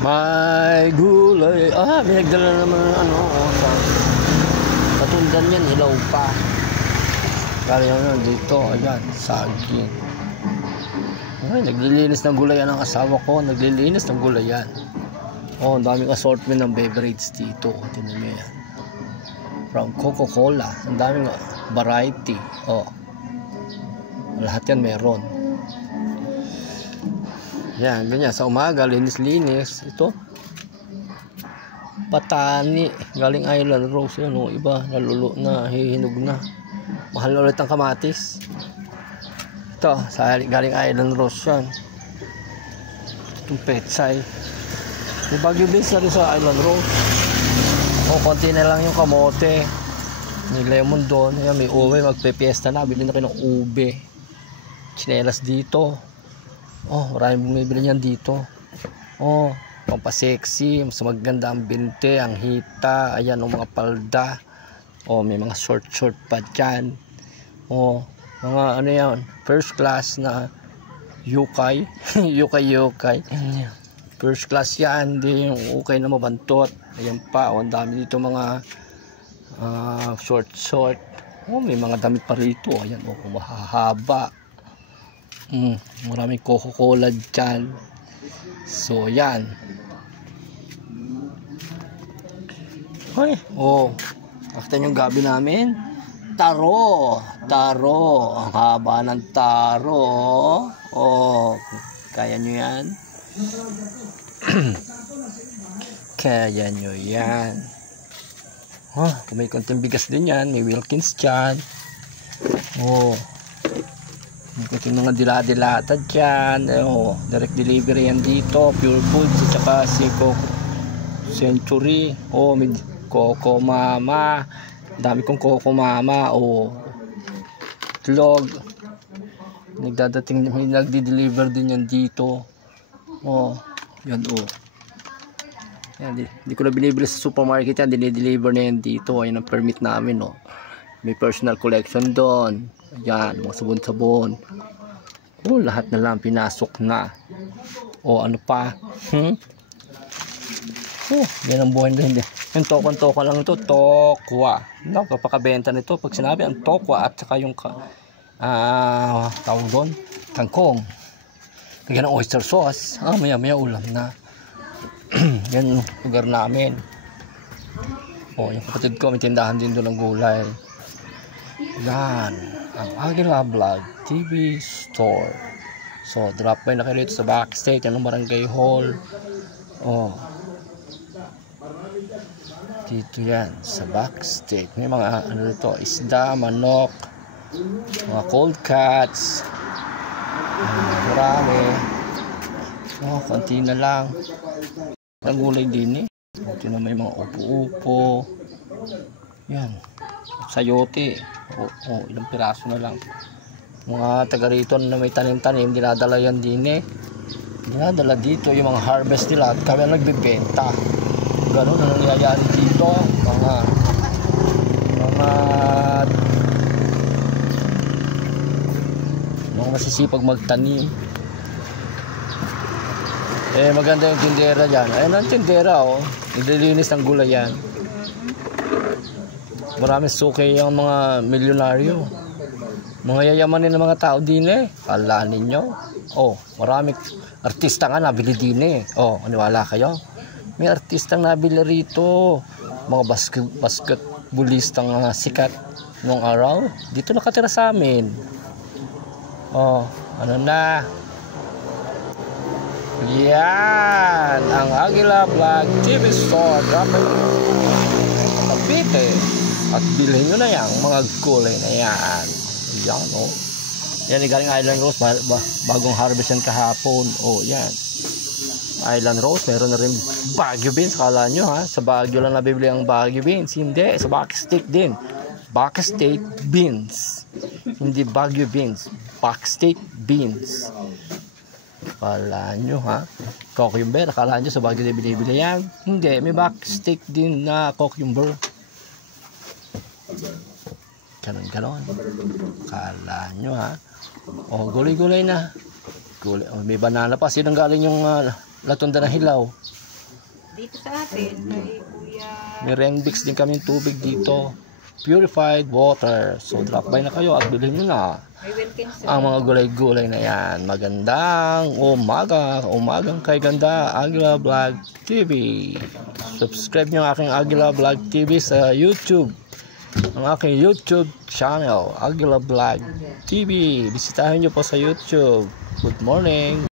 May gulay. May nagdala naman ng ano. Patundan yan, hilaw pa. Kaya yun dito, ayan, saging. Ay, naglilinis ng gulayan ang asawa ko. Naglilinis ng gulayan. Ang daming assortment ng beverage dito. Tingnan mo yan. From Coca-Cola. Ang daming variety. Lahat yan meron. Yan, ganyan. Sa umaga, linis-linis. Ito. Patani. Galing Island Rose. Yan, iba, nalulo na, hihinog na. Mahal na ulit ang kamatis. Ito, galing Island Rose yan. Itong petsay. May Baguio beans na rin sa Island Rose. Konti na lang yung kamote. May lemon doon. Ayan, may ube. Magpe-fiesta na. Bilhin na kayo ng ube. Chinelas dito. Maraming bumibili niyan dito. Pampasexy. Mas maganda ang binte. Ang hita. Ayan, mga palda. May mga short pa dyan. Mga ano yan, first class na yukay. yukay. First class yan, hindi yung ukay na mabantot. Ayan pa, ang dami dito mga short. May mga damit pa rito. Ayan, mahahaba. Maraming Coca-Cola dyan. So, yan. Nakita yung gabi namin. Taro. Ang haba ng taro. Kaya nyo yan? Kaya nyo yan. Kung may konting bigas din yan, may Wilkins dyan. May konting mga dilata dyan. Direct delivery yan dito. Pure Foods at saka Century. May Coco Mama. Dami kong Coco Mama. Itlog. Nagdi-deliver din yan dito. Yan yan, di ko na binibili sa supermarket yan. Dinideliver na yan dito. Ayan ang permit namin. May personal collection doon. Ayan, mga sabon-sabon. Lahat na lang pinasok na. Ano pa? Yan ang buhay din. Yung tokwa lang ito, tokwa. Kapakabenta nito pag sinabi ang tokwa at saka yung tawag doon, kangkong. Lagyan ng oyster sauce. Maya ulam na. Yan yung lugar namin. Yung kapatid ko may tindahan din doon ng gulay. Yan ang Aguila Vlog TV Store. So drop by na kayo dito sa backstage. Yan ang barangay hall. Dito yan sa backstage. May mga dito, isda, manok, mga cold cuts. Marami. Konti na lang. Ang gulay din Dito na may mga upo-upo. Yan. Sayote. Ilang piraso na lang. Mga taga rito na may tanim-tanim, dinadala yan din Dinadala dito yung mga harvest nila at kami nagbibenta. Ganun ang nangyayari dito. Mga masisipag magtanim. Maganda yung tindera dyan. Ayan ang tindera nililinis ng gulay yan. Maraming suki yung mga milyonaryo. Mga yayamanin ng mga tao din Kala ninyo. Maraming artista nga nabili din Maniwala kayo? May artistang nabili rito. Mga basketballistang sikat noong araw. Dito nakatira sa amin. Ano na? Yan. Ang Aguila Vlog TV Store. Drop by Cavite. At bilhin nyo na yan. Mga gulay na yan. Yan Yan galing Island Rose. Bagong harvest yan kahapon. Yan. Island Rose, meron na rin Baguio beans. Kala nyo sa Baguio lang nabibili ang Baguio beans. Hindi, sa Backstate din. Backstate beans. Hindi Baguio beans. Backstate beans. Kala nyo cucumber. Kala nyo sa Baguio din binibili yan. Hindi, may Backstate din na cucumber. Ganon. Kala nyo gulay-gulay na. May banana pa. Sinong galing yung latunda na hilaw? Dito sa atin, kay Kuya. May Renbix din kaming tubig dito. Purified water. So drop by na kayo at bilhin nyo na May Wilkins. ang mga gulay-gulay na yan. Magandang umagang kay ganda, Aguila Vlog TV. Subscribe nyo ang aking Aguila Vlog TV sa YouTube. Ang aking YouTube channel, Aguila Vlog TV. Bisitahin nyo po sa YouTube. Good morning.